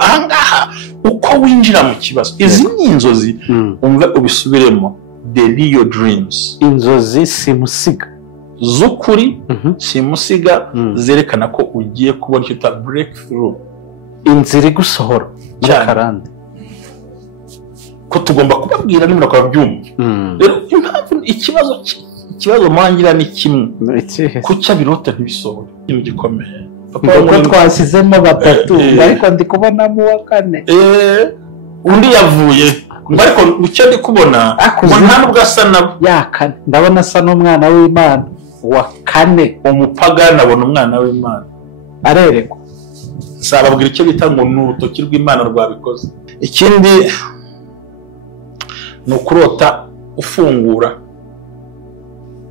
ahangaha uko winjira mu kibazo izi ni inzozi umve ubisubiremo the real dreams inzozi simusiga z'ukuri simusiga zerekana ko ugiye kubona icyo ta breakthrough inzira gusohora Karande ko tugomba kubabwira nimero kwa byumva rero impamvu ikibazo mwangira ni kimwe kucya birota ntibisohora ikintu gikomeye kuko twasizemo batatu ariko ndi kubona mu wa kane undi yavuye ariko icyo ndi kubona nta nubwo asa nabo ya kane ndabona asa n'umwana w'Imana wa kane umupagani abona umwana w'Imana arerekwa sababwira icyo bita ngo ni urutoki rw'Imana rwabikoze ikindi ni ukurota ufungura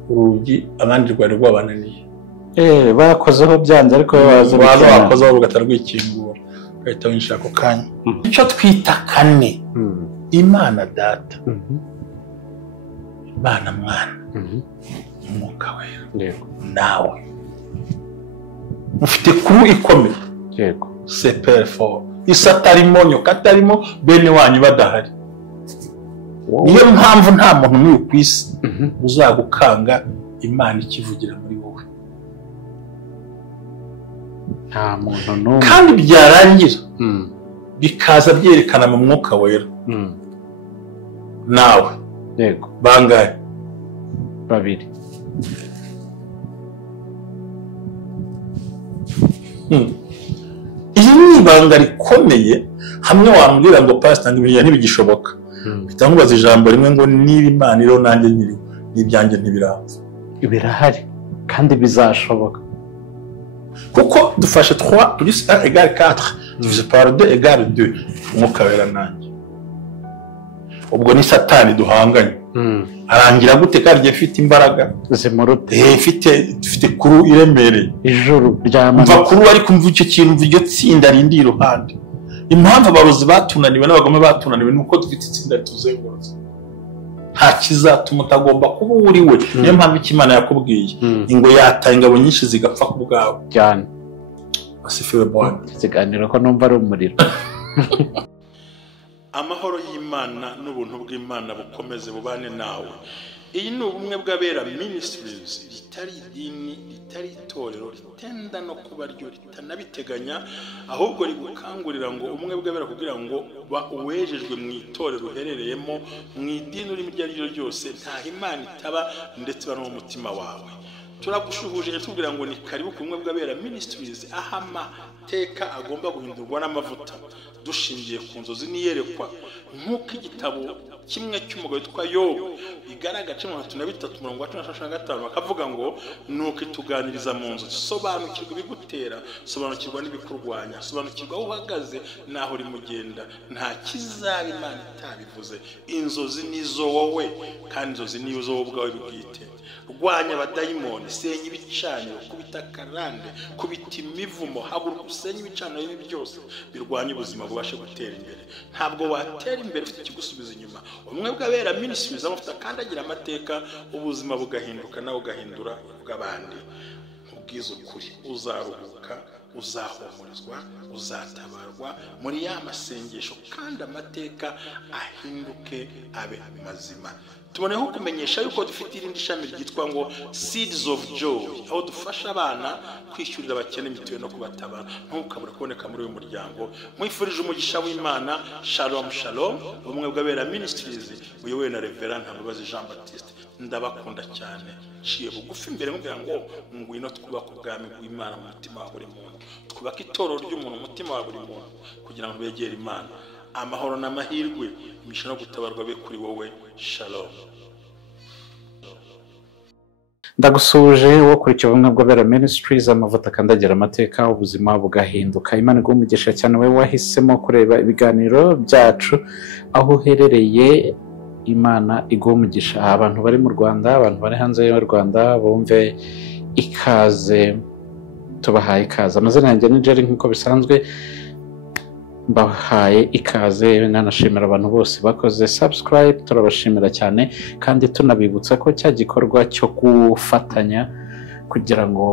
urugi abandi rwari rwabananiye barakozeho byanze ariko bakozeho rugatarwikingura ugahita winjira ako kanya icyo twita kane Imana data Imana mwana umwuka wera nawe ufite kuru ikomeye yego CPR4 isatarimo nyokatarimo bene wanyu badahari niyo mpamvu nta muntu muri ku isi uzagukanga Imana ikivugira muri wowe nta muntu n'umwe kandi byarangira bikaza byerekana mu mwuka wera nawe yego bangahe babiri iyi ni ibanga rikomeye hamwe wambwira ngo pastor ngibyo ntibigishoboka bitangubaza ijambo rimwe ngo niba Imana iro nanjye nyiri n'ibyanjye ntibiranze birahari kandi bizashoboka kuko dufashe 3 plus 1 égale 4 divisé par 2 égale 2 umwuka wera nanjye ubwo ni satani duhanganye arangira gute kandi afite imbaraga zimurute ifite kuru iremereye ijuru ryamana mva kuru ariko mva icyo kintu iryo tsinda rindi iruhande impamvu abarozi batunaniwe n'abagome batunaniwe nuko dufite itsinda tuzengurutse nta kizatuma utagomba kuba uri we niyo mpamvu Imana yakubwiye ingo yataye ingabo nyinshi zigapfa ku bwawe cyane asifiwe Bwana ikiganiro ko numva ari umuriro amahoro y'Imana n'ubuntu bw'Imana bukomeze bubane nawe iyi ni ubumwe bw'abera ministries ritari idini ritari itorero ritenda no kuba ryo ritanabiteganya ahubwo rigukangurira ngo ubumwe bw'abera kugira ngo uwejejwe mu itorero uherereyemo mu idini urimo iryo ari ryo ryose nta Imana itaba ndetse no mu mutima wawe turagushuhuje tubwira ngo ni karibu ku bumwe bw'abera ministries aho amateka agomba guhindurwa n'amavuta dushingiye ku nzozi niyerekwa nk'uko igitabo kimwe cy'umugabo witwa Yobu bigaragaje mu 3:35 bakavuga ngo nuko ituganiriza mu nzu sobanukirwa ibigutera sobanukirwa n'ibikurwanya sobanukirwa aho uhagaze naho uri mugenda nta kizaba Imana itabivuze inzozi nizo wowe kandi inzozi niyo zo ubwawe bwite rwanya abadayimoni senya ibicaniro kubita karande kubita imivumo haguruka usenya ibicaniro ibi byose birwanya ubuzima bubashe gutera imbere ntabwo watera imbere ufite ikigusubiza inyuma umwe bw'abera ministries amufite kandi agira amateka ubuzima bugahinduka nawe ugahindura bw'abandi ubwiza ukuri uzaruhuka uzahumurizwa uzatabarwa muri ya masengesho kandi amateka ahinduke abe mazima tuboneho kumenyesha yuko dufite irindi shami ryitwa ngo Seeds of Joy aho dufasha abana kwishyurira abakene mituweli no kubatabara ntukabura kuboneka muri uyu muryango mwifurije umugisha w'Imana shalom shalom ubumwe bw'abera ministries uyobowe na Reverend Ntamubazi Jean Baptiste ndabakunda cyane ciye bugufi imbere nkubwira ngo ngwino twubaka ubwami bw'Imana mu mutima wa buri muntu twubaka itorero ry'umuntu mu mutima wa buri muntu kugira ngo begere Imana amahoro n'amahirwe imisha no gutabarwa be kuri wowe shalom ndagusuje wo kuri ubumwe bw'abera ministries amavuta kandagira amateka ubuzima bugahinduka Imana iguhe umugisha cyane we wahisemo kureba ibiganiro byacu aho uherereye Imana iguhe umugisha abantu bari mu Rwanda abantu bari hanze y'u Rwanda bumve ikaze tubahaye ikaze amazina yanjye ni Jerry nk'uko bisanzwe bahaye ikaze nanashimira abantu bose bakoze subscribe turabashimira cyane kandi tunabibutsa ko cya gikorwa cyo gufatanya kugira ngo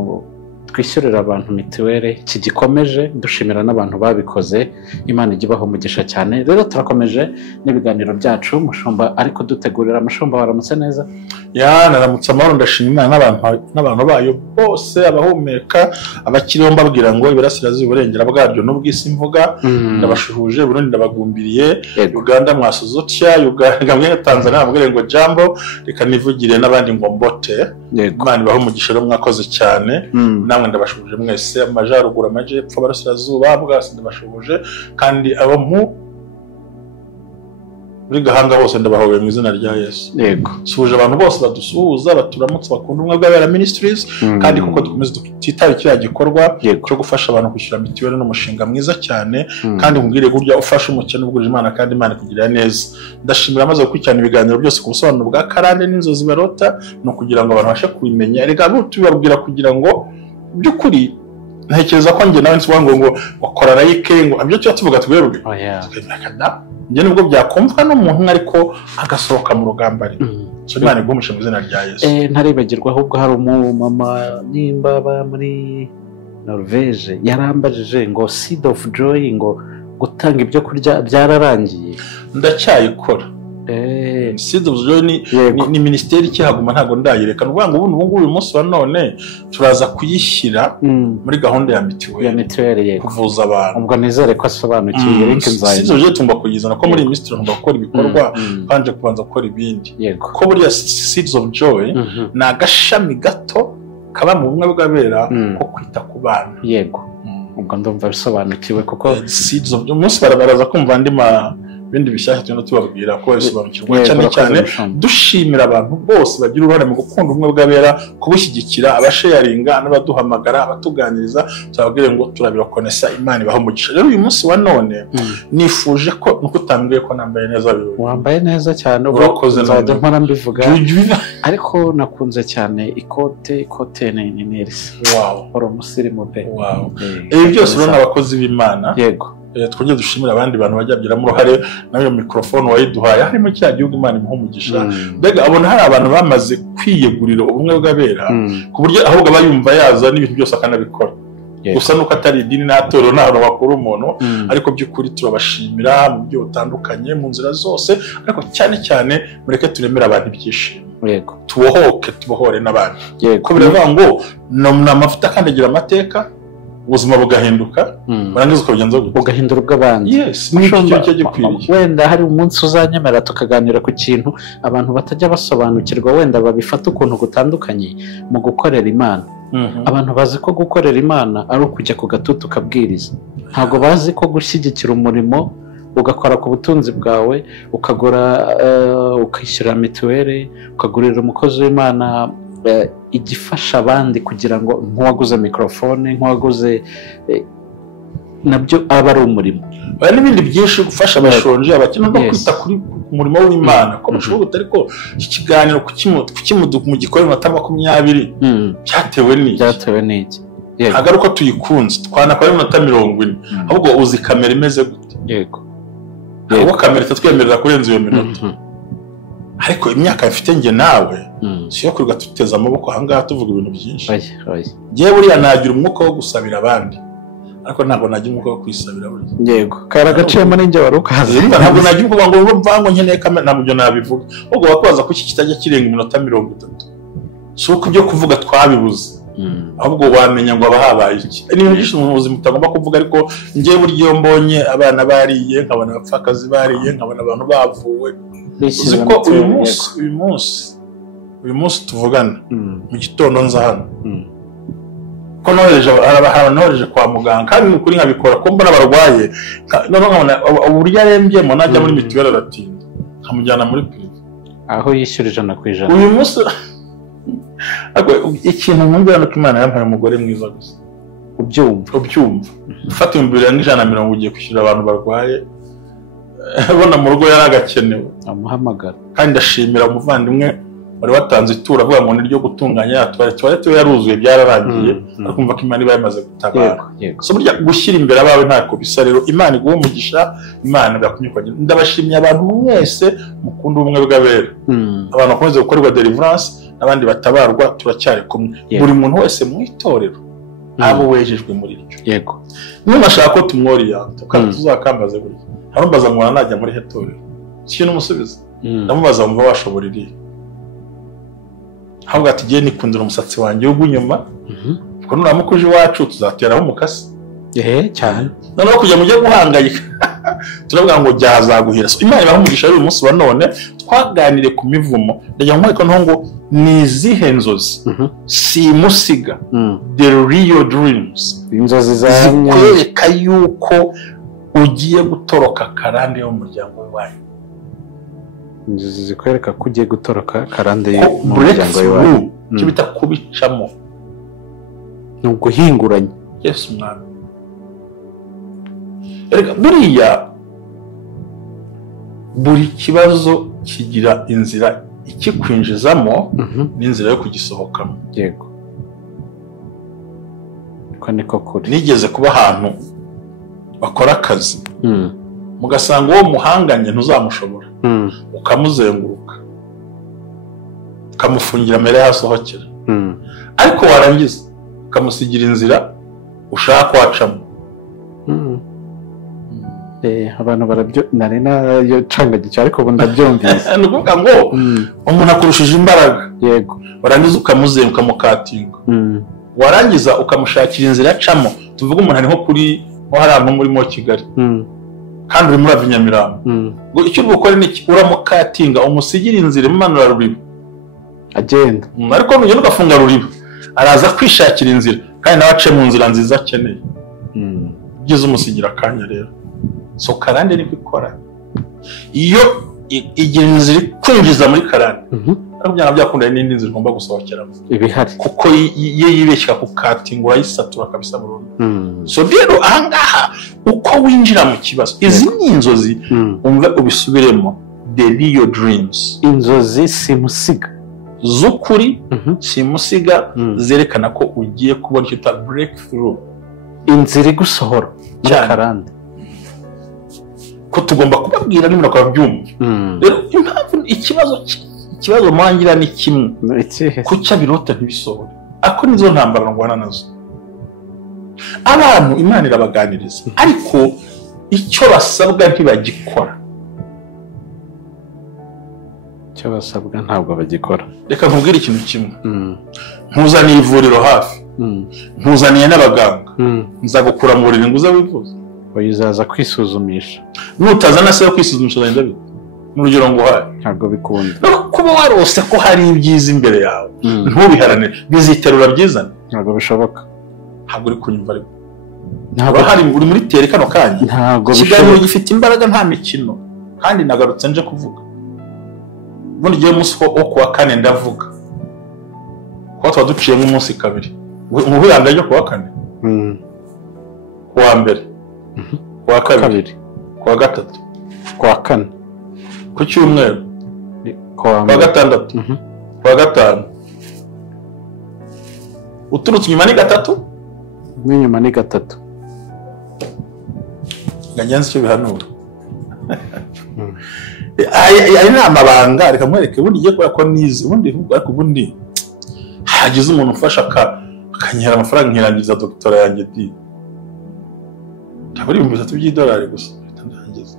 twishyurira abantu mituweli kigikomeje dushimira n'abantu babikoze. Imana ijye ibaha umugisha cyane. Rero turakomeje n'ibiganiro byacu. Mushumba ariko dutegurira. Mushumba waramutse neza? Naramutse amahoro, ndashima Imana n'abantu bayo bose, abahumeka abakiriho, mbabwira ngo iburasirazuba uburengera bwaryo n'ubw'isi mvuga ndabashuhuje, Burundi ndabagumbiriye, Uganda mwasuze utya, Uganda mwe Tanzania mbabwire ngo jambo, reka nivugire n'abandi ngo mbote. Imana ibaha umugisha rero, mwakoze cyane. Namwe ndabashuhuje mwese, amajyaruguru, amajyepfo, abarasirazuba bwose ndabashuhuje, kandi abo muri Gahanga bose ndabahobeye mu izina rya Yesu. Yego. Suhuje abantu bose badusuhuza, baturamutse, bakunda ubumwe bw'abera ministries, kandi kuko dukomeze tutitaye kiriya gikorwa cyo gufasha abantu kwishyura mituweli n'umushinga mwiza cyane, kandi umbwire burya ufasha umukene ubwuje Imana, kandi Imana ikugirira neza. Ndashimira amaze gukurikirana ibiganiro byose ku busobanuro bwa Karande n'Inzozi barota, no kugira ngo abantu bashe kubimenya. Reka tubabwira kugira ngo by'ukuri ntekereza ko njye nawe nsivuga ngo wakora like ngo abyo cyo tuvuga twebwe. Njye nubwo byakumvwa n'umuntu ariko agasohoka mu rugamba ari. So Imana igumishe mu izina rya Yesu. Ntaribagirwa ahubwo hari umumama nimba muri Norvege yarambajije ngo seed of joy, ngo gutanga ibyo kurya byararangiye. Ndacyayikora. Seed of Joy ni ministeri ikihaguma, ntago ndayireka. Nuvuga ngo ubu uyu munsi wa none turaza kuyishyira muri gahunda ya mituweli kuvuza abantu. Ubwo nizere ko asobanukiye, reka nzaye. Seed of Joy tumba kuyizana ko muri ministry ngomba gukora ibikorwa kanje kubanza gukora ibindi. Ko buriya Seeds of Joy ni agashami gato kaba mu bumwe bw'abera ko kwita ku bana. Yego. Ubwo ndumva bisobanukiwe kuko Seeds of Joy umunsi baraza kumva bindi bishyashya tugenda tubabwira ko bisobanukirwa cyane cyane. Dushimira abantu bose bagira uruhare mu gukunda ubumwe bw'abera, kubushyigikira, abasharinga n'abaduhamagara, abatuganiriza, tubabwire ngo turabirokonesa. Imana ibaha umugisha. Rero uyu munsi wa none nifuje ko nuko utambwiye ko nambaye neza. Wambaye neza cyane, urakoze. Nzajya mpora mbivuga, ariko nakunze cyane ikote ni nerisi. Uri umusirimu pe. Ibi byose rero n'abakozi b'Imana. Yego. Twongeye dushimira abandi bantu bajyabiramo uruhare, nayo mikrofone wayiduhaye, harimo cya gihugu Imana imuha umugisha. Mbega abona hari abantu bamaze kwiyegurira ubumwe bw'abera ku buryo ahubwo abayumva yaza n'ibintu byose akanabikora. Gusa nuko atari idini n'atorero n'ahantu bakura umuntu, ariko by'ukuri turabashimira mu buryo butandukanye mu nzira zose, ariko cyane cyane mureke turemera abantu ibyishimo. Yego. Tubohore n'abandi. Ko biravuga ngo n'amavuta akandagira amateka, ubuzima bugahinduka, barangiza ukabigenza ugahindura ubw'abandi. Yes, wenda hari umunsi uzanyemera tukaganira ku kintu abantu batajya basobanukirwa, wenda babifata ukuntu gutandukanye mu gukorera Imana. Abantu bazi ko gukorera Imana ari ukujya ku gatutu ukabwiriza, ntabwo bazi ko gushyigikira umurimo ugakora ku butunzi bwawe, ukagura ukishyura mituweli, ukagurira umukozi w'Imana igifasha abandi, kugira ngo nk'uwaguze mikrofone, nk'uwaguze nabyo aba ari umurimo. N'ibindi byinshi, gufasha abashonje, abakene, no kwita kuri umurimo w'Imana. Ko mushoboye ariko iki kiganiro mu gikora mu 20 byatewe n'iki? Agaruko tuyikunze twanakora mu 40, ahubwo uzi kamera imeze gute? Yego. Ahubwo kamera itatwemerera kurenza iyo minota. Ariko imyaka ifite nge nawe siyo kurwa tuteza amaboko ahangaha tuvuga ibintu byinshi. Ngiye buriya nagira umwuka wo gusabira abandi, ariko ntabwo nagira umwuka wo kwisabira buriya. Yego. Karagaciyemo ninjye warukaze. Ntabwo nagira umwuka ngo mvango nkeneye kamera, ntabwo byo nabivuga. Ubwo bakwaza ko iki kitajya kirenga iminota 30. So kubyo kuvuga twabibuze. Ahubwo wamenya ngo abahabaye iki. Ni ibintu byinshi mu buzima utagomba kuvuga, ariko ngiye buriya mbonye abana bariye, nkabona abapfakazi bariye, nkabona abantu bavuwe. Uzi ko uyu munsi tuvugana mu gitondo nza hano ko nohereje kwa muganga, kandi n'ukuri nkabikora ko mbona barwaye, none nkabona uburyo arembyemo najya muri mituweli aratinda, nkamujyana muri prive aho yishyura 100%. Uyu munsi ikintu nkubwira nuko Imana yampaye umugore mwiza gusa. Ubyumva ufata 250 ugiye kwishyura abantu barwaye, abona mu rugo yaragakenewe amuhamagara. Kandi ndashimira umuvandimwe wari watanze itura avuga ngo niryo gutunganya toilette yaruzuye, byararangiye, akumva ko Imana iba yamaze gutabara. So burya gushyira imbere abawe ntako bisa. Rero Imana iguhe umugisha, Imana igakunyukagira. Ndabashimiye abantu mwese mukunda ubumwe bw'abera, abantu bakomeze gukorerwa deliverance n'abandi batabarwa, turacyari kumwe. Buri muntu wese mu itorero abo wejejwe muri ryo. Yego. Niba ashaka ko tumworiyanta kandi tuzakambaze buri. Harumbaza ngo najya muri hetorero. Cyo n'umusubiza. Ndamubaza mva washobora iri. Ahubwo ati giye nikundira umusatsi wanjye w'ugunyuma. Ko nuramukuje iwacu tuzateraho umukasi. Cyane. Noneho kujya mujye guhangayika. Turavuga ngo byazaguhira. So Imana ibaha umugisha uyu munsi wa none twaganire ku mivumo. Ndajya nkweko ntongo nizihe nzozi. Simusiga. The real dreams. Inzozi zanyu zikwereka yuko ugiye gutoroka karande yo mu muryango wawe. Inzozi zikwereka ko ugiye gutoroka karande yo mu muryango wawe. Cyo bita kubicamo. Ni uguhinguranya. Yesu mwana. Buriya buri kibazo kigira inzira ikikwinjizamo n'inzira yo kugisohokamo. Yego. Ko niko kuri. Nigeze kuba ahantu bakora akazi. Mugasanga uwo muhanganye ntuzamushobora. Ukamuzenguruka. Ukamufungira mbere yasohokera. Ariko warangiza ukamusigira inzira ushaka wacamo. Abantu barabyo narena yo cangagiye ariko ubu ndabyumvise. Nukuvuga ngo umuntu akurushije imbaraga. Yego. Warangiza ukamuzenguruka mukatinga. Warangiza ukamushakira inzira acamo. Tuvuga umuntu ari nko kuri hari ahantu muri Kigali. Kandi uri muri Avinyamirambo. Ngo icyo gukora ni uramukatinga umusigira inzira imanura ruriba. Agenda. Ariko nugenda ugafunga ruriba. Araza kwishakira inzira kandi nawe ace mu nzira nziza akeneye. Ugeze umusigira akanya rero. So karande ni bikora. Iyo igira inzira kwinjiza muri karande. Ariko byana byakunda n'indi nzira igomba gusohokeramo. Ibihari. Kuko yibeshya kukatingura yisatura kabisa burundu. So rero ahangaha uko winjira mu kibazo. Izi ni inzozi umve ubisubiremo. The real dreams. Inzozi simusiga. Z'ukuri simusiga zerekana ko ugiye kubona icyo ta breakthrough. Inzira igusohora muri karande. Ko tugomba kubabwira nimero kwabyumva. Rero impamvu ikibazo mwangira ni kimwe. Kucya birota ntibisohore. Ako nizo ntambara ngwana nazo. Abantu Imana irabaganiriza ariko icyo basabwa ntibagikora. Icyo basabwa ntabwo bagikora. Reka nkubwire ikintu kimwe. Ntuzaniye ivuriro hafi. Ntuzaniye n'abaganga. Nzagukura mu buriri nguza wifuza. Uzaza kwisuzumisha. Nutazana se yo kwisuzumisha uzagenda bite? Mu rugero ngo hari ntabwo bikunda. Kuba warose ko hari ibyiza imbere yawe ntubiharanire biziterura byizana. Ntabwo bishoboka. Ntabwo uri kunyumva ariko. Ntabwo hari uri muri tere kano kanya. Ntabwo bishoboka. Gifite imbaraga nta mikino kandi nagarutse nje kuvuga. Bundi giye umunsi wo kuwa kane ndavuga. Ko twaduciye mu munsi kabiri. Muhiranga ryo kuwa kane. Kuwa mbere. Kuwa kabiri. Kuwa gatatu. Kuwa kane. Ku cyumweru. Kuwa gatandatu. Kuwa gatanu. Uturutse inyuma ni gatatu? N'inyuma ni gatatu. Ganyanze cyo bihanura. Ari namabanga reka mwereke bundi giye ko nize bundi ariko bundi hagize umuntu ufasha akanyera amafaranga nkirangiza doctora yanjye di. Tabari mu $3 by'idolari gusa ndangiza.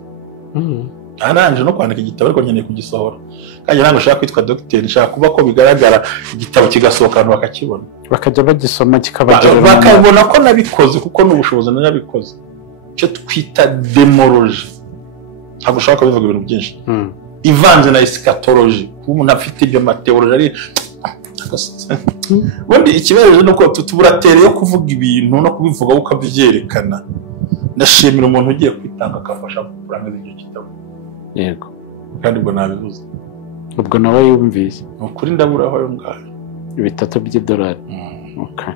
Aranje no kwandika igitabo ariko nkeneye kugisohora. Kandi ntabwo nshaka kwitwa docteur nshaka kuba ko bigaragara igitabo kigasohoka abantu bakakibona. Bakajya bagisoma kikabagerera. Bakabona ko nabikoze kuko n'ubushobozi nabikoze. Cyo twita demology. Ntabwo ushaka kubivuga ibintu byinshi. Ivanze na eschatology. Umuntu afite ibyo mateology ari Bundi ikibazo nuko tuburatere yo kuvuga ibintu no kubivuga ukabyerekana. Ndashimira umuntu ugiye kwitanga akafasha kurangiza icyo kitabo. Yego. Kandi ubwo nabivuze. Ubwo nawe yumvise. Ukuri ndaburaho yo ngaho. $3 by'idolari. Okay.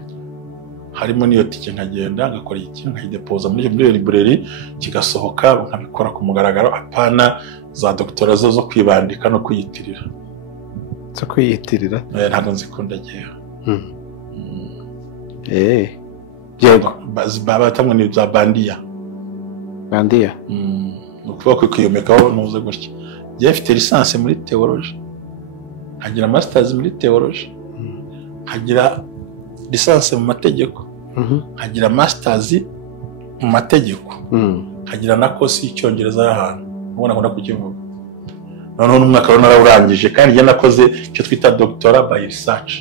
Harimo niyo tike nkagenda ngakora iki nkayidepoza muri library kigasohoka nkabikora ku mugaragaro apana za doctora zo kwibandika no kuyitirira. Zo kuyitirira? Ntabwo nzikunda giye. Yego. Batamwe ni za bandiya. Bandiya? Ukuvuga ko kwiyomekaho nuze gutya. Giye mfite licence muri theology. Hagira masters muri theology. Hagira licence mu mategeko. nkagira masters mu mategeko nkagira na course y'icyongereza y'ahantu ubona ko ndakukivuga noneho n'umwaka rero narawurangije kandi njye nakoze icyo twita doctorat by research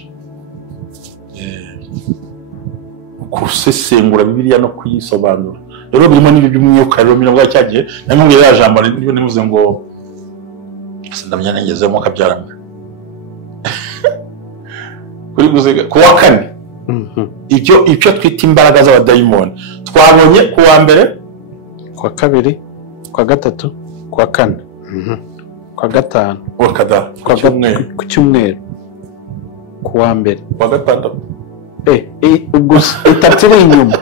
kusesengura Bibiliya no kuyisobanura rero birimo n'ibi by'umwuka rero minabwa cyagiye namubwiye ya jambo niyo nimuze ngo sindamya nengezemo kabyarama kuri guzega kuwa kane icyo twita imbaraga z'abadayimoni twabonye kuwa mbere kuwa kabiri kuwa gatatu kuwa kane kuwa gatanu ku cyumweru kuwa mbere kuwa gatandatu ubwo itatu iri inyuma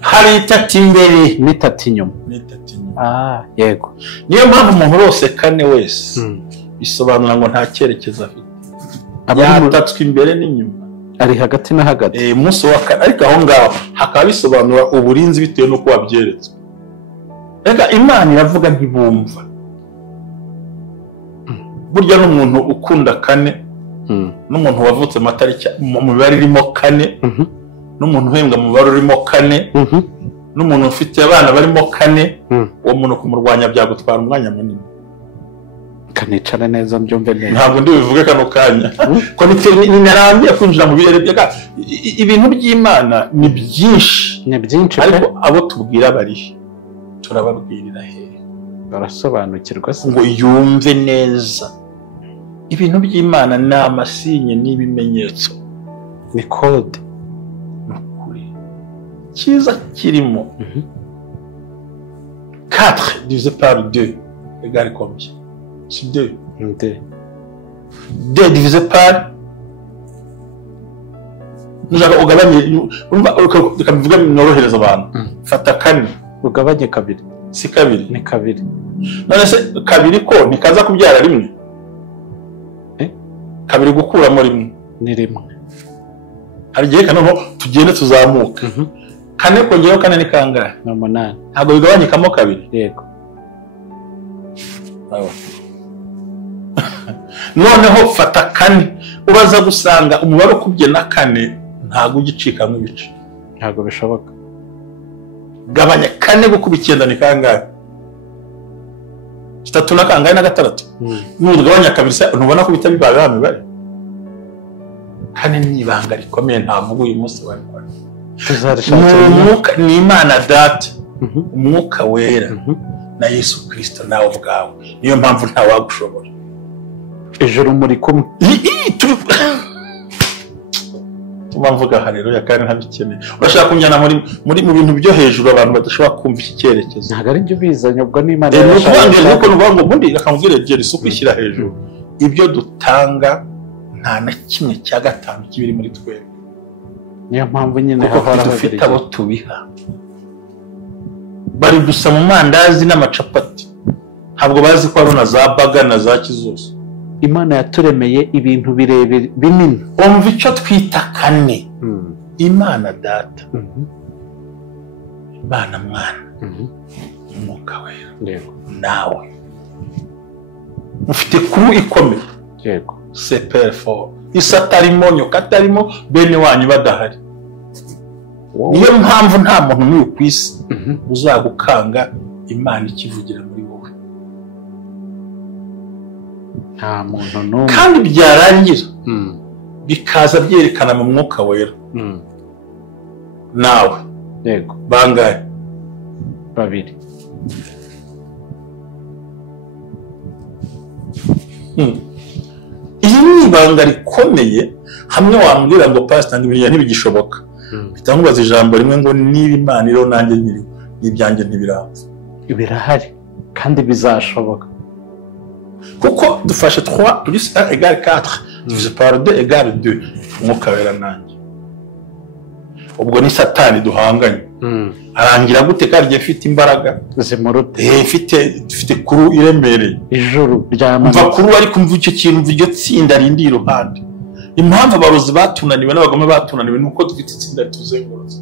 hari itatu imbere n'itatu inyuma yego niyo mpamvu umuntu wose kane wese bisobanura ngo nta cyerekezo afite yatatswe imbere n'inyuma ari hagati na hagati umunsi wa kane ariko aho ngaho hakaba bisobanura uburinzi bitewe n'uko wabyeretswe reka Imana iravuga ntibumva burya n'umuntu ukunda kane n'umuntu wavutse amatariki mu mibare irimo kane n'umuntu uhembwa mu mibare urimo kane n'umuntu ufite abana barimo kane uwo muntu kumurwanya byagutwara umwanya munini kanicara neza mbyumve neza ntabwo ndi bivuge kano kanya ko narambiye kwinjira mu birere bya ibintu by'Imana ni byinshi ariko abo tubwira bari turababwirira he barasobanukirwa ngo yumve neza ibintu by'Imana ni amasinye n'ibimenyetso ni code n'ukuri cyiza kirimo 4 divisé par 2 égale combien? C'est 2. 2 divisé par nujaka ugabanye ukabivuga norohereza abantu fata kane ugabanye kabiri si kabiri ni kabiri none se kabiri ko nikaza kubyara rimwe kabiri gukuramo rimwe ni rimwe hari gihe kano tugende tuzamuka kane kongeraho kane ni kangahe? ni 8 ntabwo bigabanyikamo kabiri yego noneho fata kane uraza gusanga umubare ukubye na kane ntabwo ugicikamo ibice ntabwo bishoboka gabanya kane gukuba 9 ni kangahe? 3 na kangahe na 6 n'ugabanya kabiri ntubona ko bitabibaye mibare kane ni ibanga rikomeye ntavuga uyu munsi wari umwuka ni Imana data umwuka wera na Yesu Kristo nawe ubwawe niyo mpamvu nta wagushobora ijuru muri kumwe tumamvuga haleluya kandi ntabikeneye urashaka kunyana muri mu bintu byo hejuru abantu badashobora kumva iki cyerekezo ntabwo ari byo bizanye ubwo n'Imana nuko nuvuga ngo mundi akamubwira Jerry so kwishyira hejuru ibyo dutanga nta na kimwe cya gatanu kibiri muri twebwe niyo mpamvu nyine hahora dufite abo tubiha bari gusa mu mandazi n'amacapati ntabwo bazi ko ari na za baga na za kizuzo Imana yaturemeye ibintu birebire binini umva icyo twita kane Imana data Imana mwana umwuka wera nawe ufite kuru ikomeye yego c'est fort isatarimo nyokatarimo bene wanyu badahari niyo mpamvu nta muntu muri ku isi uzagukanga Imana ikivugira muri wowe nta muntu n'umwe kandi byarangira bikaza byerekana mu mwuka wera nawe yego bangahe? 2 iyi ni ibanga rikomeye hamwe wambwira ngo pastor ngibiriya ntibigishoboka bitangubaza ijambo rimwe ngo niba Imana iro nanjye nyiri ibyanjye ntibirapfa birahari kandi bizashoboka kuko dufashe 3 plus 1 égale 4 divisé par 2 égale 2 umwuka wera nanjye ubwo ni satani duhanganye arangira gute kandi afite imbaraga zimurute ifite kuru iremereye ijuru ryamana mva kuru ariko mva icyo kintu mvyo tsinda rindi iruhande impamvu abarozi batunaniwe n'abagome batunaniwe nuko dufite itsinda tuzengurutse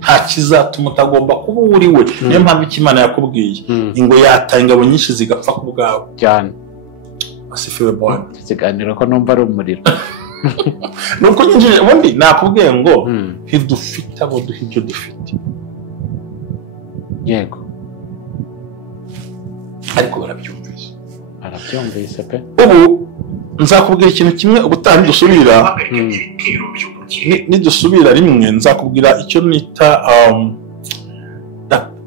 nta kizatuma utagomba kuba uri we niyo mpamvu Imana yakubwiye ingo yataye ingabo nyinshi zigapfa ku bwawe cyane asifiwe Bwana ikiganiro ko numva ari umuriro nuko nyinjije ubundi nakubwiye ngo ntidufite abo duha ibyo dufite yego ariko barabyumvise pe ubu nzakubwira ikintu kimwe ubutaha nidusubira rimwe nzakubwira icyo nita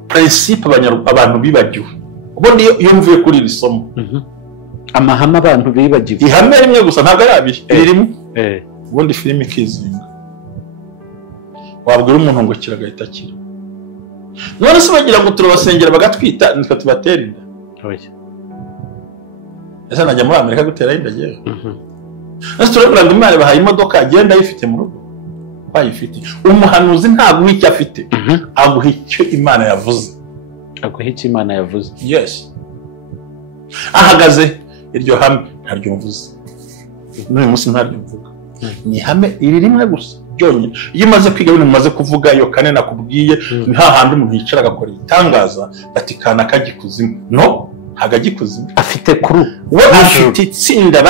principe abantu bibagiwe ubundi iyo mvuye kuri iri somo amahame abantu bibagiwe ihame rimwe gusa ntabwo ari abiri rimwe ubundi filime ikizinga wabwira umuntu ngo kiragahita kira none se bagira ngo turabasengera bagatwita nitwe tubatera inda ese najya muri Amerika gutera inda yewe ese turabwira ngo Imana bahaye imodoka agenda ayifite mu rugo bayifite umuhanuzi ntaguha icyo afite aguha icyo Imana yavuze yes ahagaze iryo hame ntaryo mvuze n'uyu munsi ntaryo mvuga ni hame iri rimwe gusa byonyine iyo umaze kwiga ibintu umaze kuvuga iyo kane nakubwiye ni hahandi umuntu yicara agakora itangaza batikana kagikuzimu no hagagikuzimu afite kuru we afite itsinda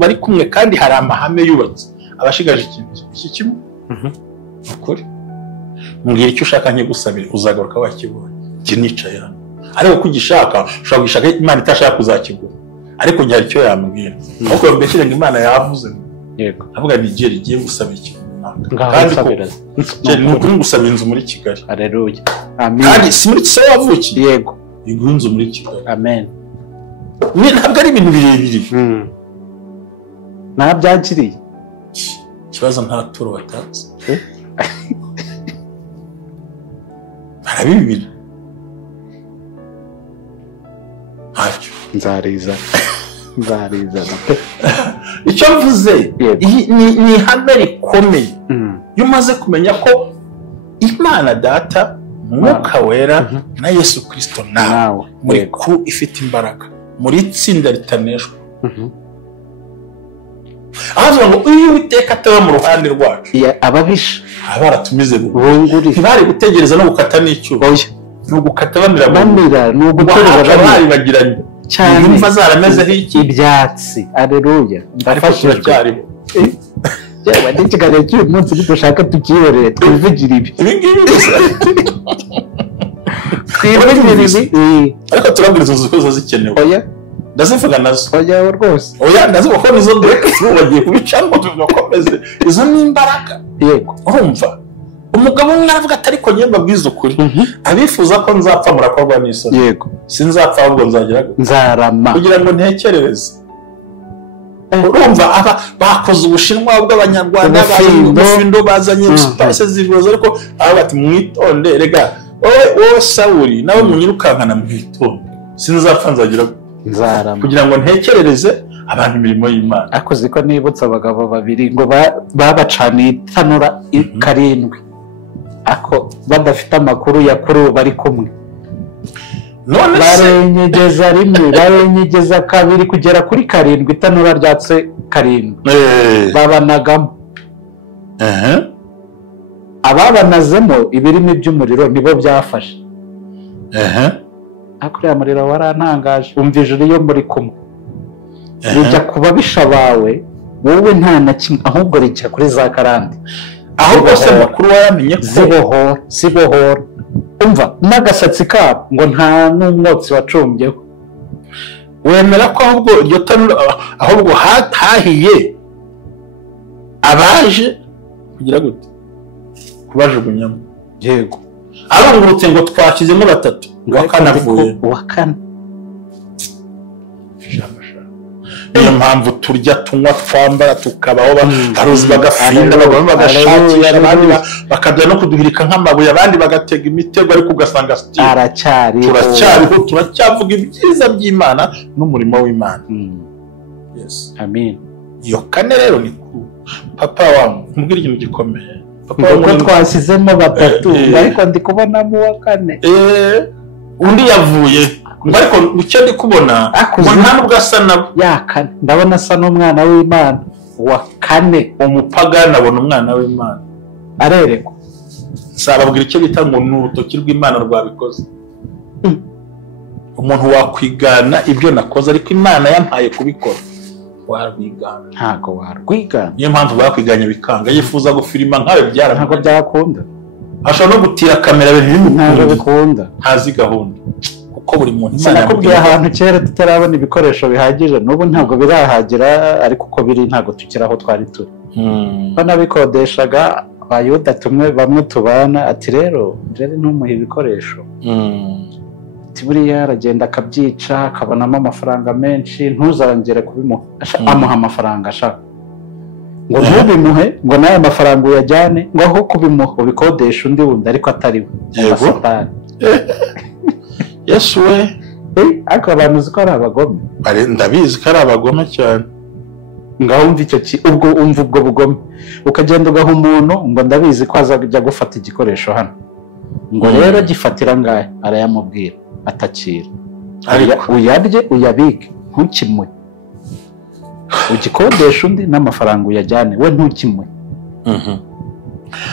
bari kumwe kandi hari amahame yubatse abashigaje ikintu iki kimwe ukuri mbwira icyo ushaka nke gusabira uzagaruka wakibonye kinicaye hano ariko kugishaka ushobora gushaka Imana itashaka kuzakigura ariko njye icyo yambwira ahubwo mbeshyire ngo Imana yavuze yego avuga ni igihe rigiye gusaba ikintu kandi ni ukuri gusaba inzu muri Kigali haleluya amen kandi si muri se wavukiye yego iguhe inzu muri Kigali amen ntabwo ari ibintu birebire nabyakiriye ikibazo nta turo batanze barabibira ntacyo nzariza icyo mvuze ni ihame rikomeye iyo umaze kumenya ko Imana data Mwuka Wera na Yesu Kristo nawe muri ku ifite imbaraga muri itsinda ritaneshwa ahavuga ngo uyu Uwiteka ataba mu ruhande rwacu ababisha baratumize bunguri ntibari gutegereza no gukata n'icyuho no gukata bamira no guterera bari bagiranye cyane imva zaramezeho ibyatsi haleluya ndafashije cyane yewe n'ikiganiro cy'uyu munsi dushaka tukiyore twivugira ibi ariko turabwiriza uko zikenewe oya ndazivuga nazo oya rwose oya ndazivuga ko nizo direct bagiye kubicamo tugakomeze izo ni imbaraga yego urumva umugabo umwe aravuga atari ko nyemba bwiza ukuri abifuza ko nzapfa murakorwa n'isoni yego sinzapfa ahubwo nzarama kugira ngo ntekerereze urumva aba bakoze ubushinwa bw'abanyarwanda bafindo bazanye spice zivuze ariko bati mwitonde rega wowe Sawuli nawe munyirukankana mwitonde sinzapfa nzarama kugira ngo ntekerereze abantu imirimo y'Imana akoze ko nibutsa abagabo babiri ngo babacaniye itanura karindwi ako badafite amakuru ya kuri bari kumwe none barenyegeza rimwe barenyegeza kabiri kugera kuri karindwi itanura ryatse karindwi babanagamo ababanazemo ibirimi by'umuriro nibo byafashe akuriya muriro warantangaje umva ijuru iyo muri kumwe rijya kuba bisha bawe wowe nta na kimwe ahubwo rijya kuri za Karande aho rwose makuru wayamenye zibohora umva n'agasatsi kabo ngo nta n'umwotsi wacumbyeho wemera ko ahubwo iryo tanura ahubwo hahiye abaje kugira gute kubajugunyamo yego arungurutse ngo twakizemo batatu uwa kane niyo mpamvu turya tunywa twambara tukabaho baruzi bagafinda bagashakisha abandi bakajya no kuduhirika nk'amabuye abandi bagatega imitego ariko ugasanga turacyavuga ibyiza by'Imana n'umurimo w'Imana yes amen iyo kane rero ni papa wangu mbwira ikintu gikomeye papa wangu twasizemo batatu ariko ndi kubonamo uwa kane undi yavuye ariko icyo ndi kubona ngo nta nubwo asa nabo yakane ndabona asa n'umwana w'Imana wa kane umupagani abona umwana w'Imana arerekwa nzababwira icyo bita ngo ni urutoki rw'Imana rwabikoze umuntu wakwigana ibyo nakoze ariko Imana yampaye kubikora warwigana ntago warwigana. niyo mpamvu bakwiganye bikanga yifuza gufilima nkawe byara ntago byakunda ashobora no gutira kamera bintu ntago bikunda ntazi gahunda kuko buri muntu nakubwiye ahantu kera tutarabona ibikoresho bihagije n'ubu ntago birahagera ariko uko biri ntago tukiraho twari turi banabikodeshaga bayuda tumwe bamwe tubana ati rero ntumuhe ibikoresho buriya aragenda akabyica akabonamo amafaranga menshi ntuzongere kubimuha amuha amafaranga ashaka ngo ntubimuhe ngo n'aya mafaranga uyajyane ngo aho kubimuha ubikodesha undi wundi ariko atari we amasatani yesu we ariko abantu uzi ko ari abagome ndabizi ko ari abagome cyane ngaho wumva icyo ubwo umva ubwo bugome ukagenda ugaha umuntu ngo ndabizi ko azajya gufata igikoresho hano ngo rero gifatira ngahe arayamubwira atakira uyarye uyabike ntukimwe ugikodesha undi n'amafaranga uyajyane we ntukimwe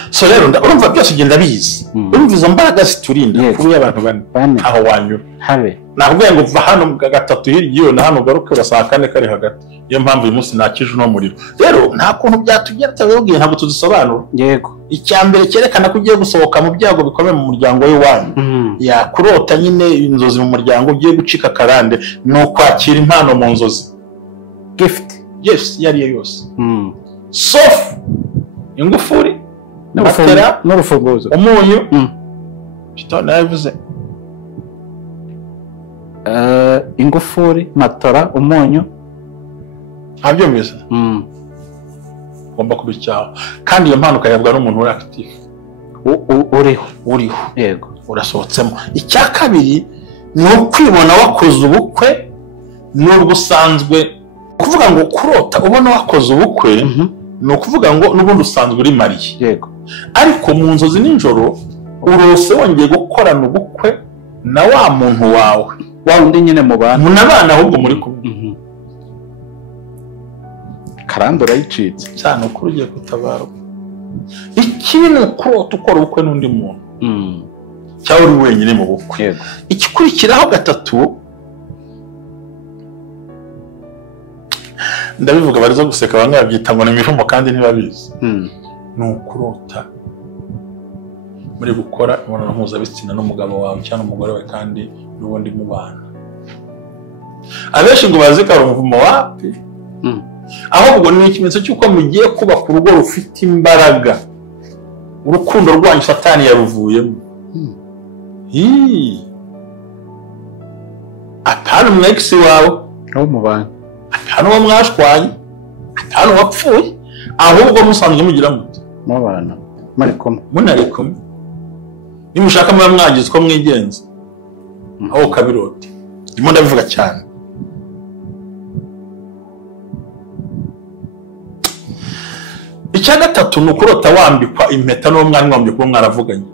so rero urumva byose ugenda bizi urumva izo mbaraga ziturinda kuri abantu bane aho wanyura habe nakubwiye ngo uva hano mu gatatu hirya na hano ugaruke urasanga kane kari hagati niyo mpamvu uyu munsi nakije uno muriro rero nta kuntu byatugera tutabibwiye ntabwo tudusobanura yego icya mbere cyerekana ko ugiye gusohoka mu byago bikomeye mu muryango w'iwanyu kurota nyine inzozi mu muryango ugiye gucika karande ni ukwakira impano mu nzozi gift yes iyo ariyo yose sofu ingufuri matera n'urufunguzo umunyu kitone yavuze ingufuri matora umunyu abyumvise ugomba kubicyaho kandi iyo mpano ukayabwa n'umuntu uri active uriho yego urasohotsemo icya kabiri ni ukwibona wakoze ubukwe n'ubwo usanzwe kuvuga ngo kurota ubona wakoze ubukwe ni ukuvuga ngo n'ubundi usanzwe uri mariye yego ariko mu nzozi nijoro urose wongeye gukorana ubukwe na wa muntu wawe wa undi nyine mu bantu n'abana ahubwo muri kumwe Karande urayicitse cyane ukuri ugiye gutabarwa ikintu kurota ukora ubukwe n'undi muntu cyangwa uri wenyine mu bukwe igikurikiraho gatatu ndabivuga barizo guseka bamwe babyita ngo ni imivumo kandi ntibabizi ni ukurota muri gukora imibonano mpuzabitsina n'umugabo wawe cyangwa umugore we kandi n'ubundi mubana abenshi ngo bazi ko ari umuvumo wapi ahubwo ni ikimenyetso cy'uko mugiye kubaka urugo rufite imbaraga urukundo rwanyu satani yaruvuyemo atari umwegisi wawe aho mubana atari uwo mwashwanye atari uwapfuye ahubwo musanzwe mugira muti mubana munari kumwe nimushaka muba mwagize uko mwigenza aho kabirote ndimo ndabivuga cyane icya gatatu ni ukurota wambikwa impeta n'uwo mwari mwambye kuba mwaravuganye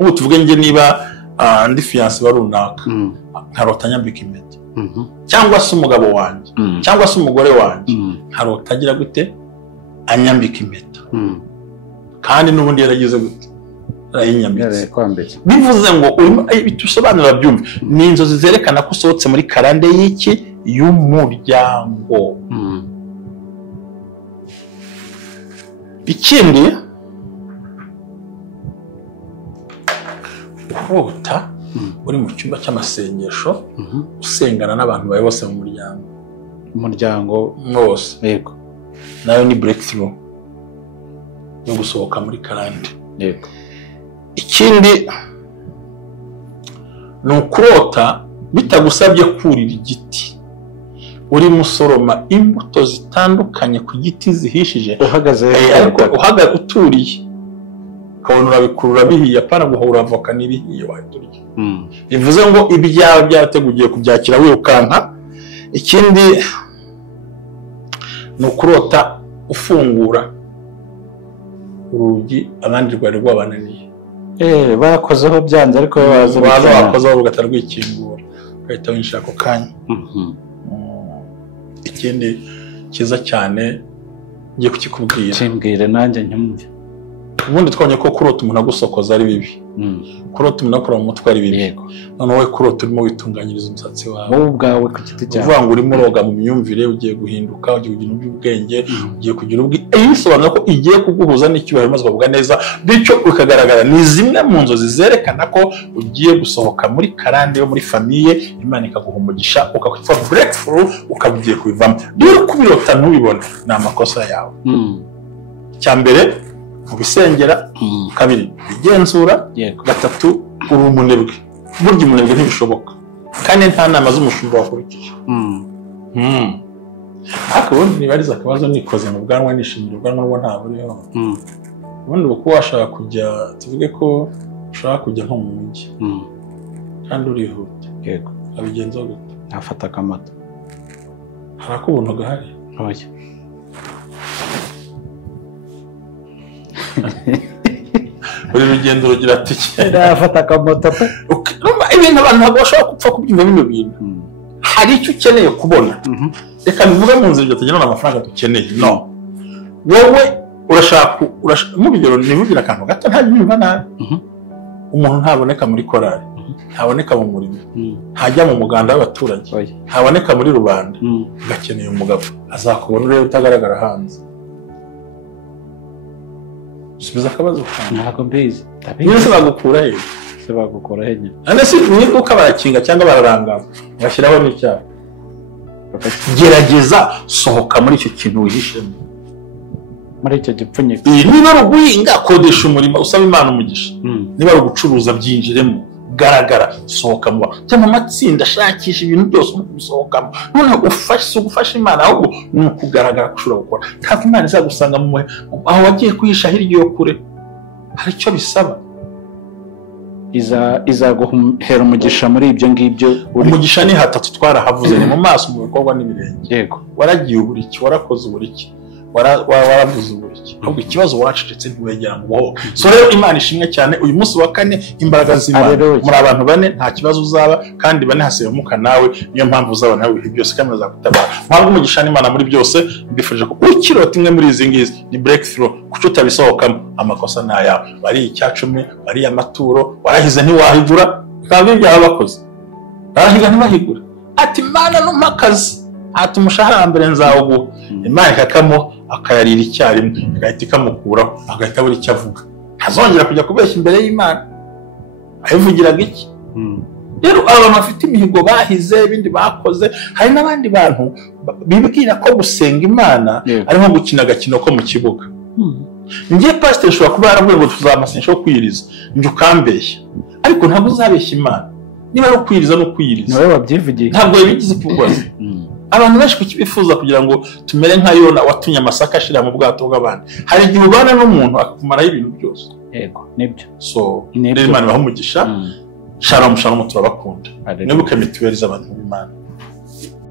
ubu tuvuge njye niba ndi fiyanse wa runaka nkarota nyambika impeta cyangwa se umugabo wanjye cyangwa se umugore wanjye nkarota agira gute anyambika impeta kandi n'ubundi yaragize gute arayinyambitse bivuze ngo bitusobanura byumve ni inzozi zerekana ko usohotse muri karande y'iki y'umuryango ikindi urota uri mu cyumba cy'amasengesho usengana n'abantu bawe bose mu umuryango wose yego nayo ni breakthrough yo gusohoka muri karande yego ikindi ni ukurota bitagusabye kurira igiti uri musoroma imbuto zitandukanye ku giti zihishije uhagaze uturiye ukabona urabikurura bihiye apana guhura avoka n'ibihiye wahituriye bivuze ngo ibyawe byarateguye kubyakira wirukanka ikindi ni ukurota ufungura urugi abandi rwari rwabananiye bakozeho byanze ariko bakozeho rugahita rwikingura ugahita winjira ako kanya ikindi cyiza cyane ngiye kukikubwira kimbwire nanjye nyumve ubundi twabonye ko kurota umuntu agusokoza ari bibi kurota umuntu akora mu mutwe ari bibi none wowe kurota urimo witunganyiriza umusatsi wawe wowe ubwawe ku giti cyawe uvuga ngo urimo uroga mu myumvire ugiye guhinduka ugiye kugira ubwenge ugiye kugira bisobanura ko igiye kuguhuza n'icyubahiro maze ukavuga neza bityo ukagaragara ni zimwe mu nzozi zerekana ko ugiye gusohoka muri karande yo muri famiye Imana ikaguha umugisha ukakwifa breakthrough ukabugiye kubivamo rero kubirota ntubibone ni amakosa yawe cyambere ubisengera kabiri igenzura gatatu uri umunebwe burya umunebwe ntibishoboka kandi nta nama z'umushumba wakurikije ariko ubundi nibariza akabazo nikoze mu bwanwa nishimira ubwanwa ngo nta buriho ubundi uko washaka kujya tuvuge ko ushaka kujya nko mu mujyi kandi urihuta yego abigenza gute ntafata akamoto hari akubuntu gahari ntoya buri rugendo rugira ati ntafata akamoto pe ibintu abantu ntabwo bashobora gupfa kubyumva bino bintu hari icyo ukeneye kubona reka bivuge mu nzira tugena amafaranga dukeneye no wowe urashaka mu bigero nibugira akantu gato ntabyumva nabi umuntu ntaboneka muri korali ntaboneka mu murimo ntajya mu muganda w'abaturage ntaboneka muri rubanda ugakeneye umugabo azakubona urebe utagaragara hanze subiza akabazo ntabwo mbizi niyo se bagukura he se bagukura he nyine ane si nibuka barakinga cyangwa bararangaza bashyiraho n'icyaha gerageza sohoka muri icyo kintu wihishemo muri icyo gipfunyika niba ari uguhinga kodesha umurimo usaba Imana umugisha niba ari ugucuruza byinjiremo garagara sohoka mu matsinda shakisha ibintu byose usohokamo none ugufasha Imana ahubwo ni ukugaragara kushobora gukora ntabwo Imana izagusanga mu aho wagiye kwihisha hirya yo kure hari icyo bisaba izaguhera umugisha muri ibyo ngibyo umugisha ni hatatu twarahavuze ni mu maso mu bikorwa n'ibirenge yego waragiye uburiki warakoze uburiki waravuze uburiki ahubwo ikibazo wacecetse ntiwegera mu buho so rero Imana ishimwe cyane uyu munsi wa kane imbaraga z'Imana muri abantu bane nta kibazo uzaba kandi bane hasemuka nawe niyo mpamvu uzaba nawe ibihe byose kandi bazagutabara mpamvu umugisha n'Imana muri byose mbifurije ko ukirota imwe muri izi ngizi ni breakthrough kuko utabisohokamo amakosa nayawe bari icyacumi bari amaturo warahize ntiwahigura kandi ibyaha bakoze barahiga ntibahigura ati Imana n'umakazi ati umushahara mbere nzawuguha Imana ikakamo akayarira icyarimwe agahita ikamukuraho agahita buri icyo avuga ntazongera kujya kubeshya imbere y'Imana ayivugiraga iki rero abantu bafite imihigo bahize ibindi bakoze hari n'abandi bantu bibwira ko gusenga Imana ari nko gukina agakino ko mu kibuga ngiye pastor nshobora kuba yaravuye ngo tuzamasengesho kwiriza njye ukambeshya ariko ntabwo uzabeshya Imana niba ari ukwiriza no kwiriza nawe wabyivugiye ntabwo yabigize kubaza abantu benshi kukibifuza kugira ngo tumere nka Yona watumye amasaka ashira mu bwato bw'abandi hari igihe ubana n'umuntu akumaraho ibintu byose yego nibyo so Imana bahumugisha shalom turabakunda nibuke mituweli z'abantu b'Imana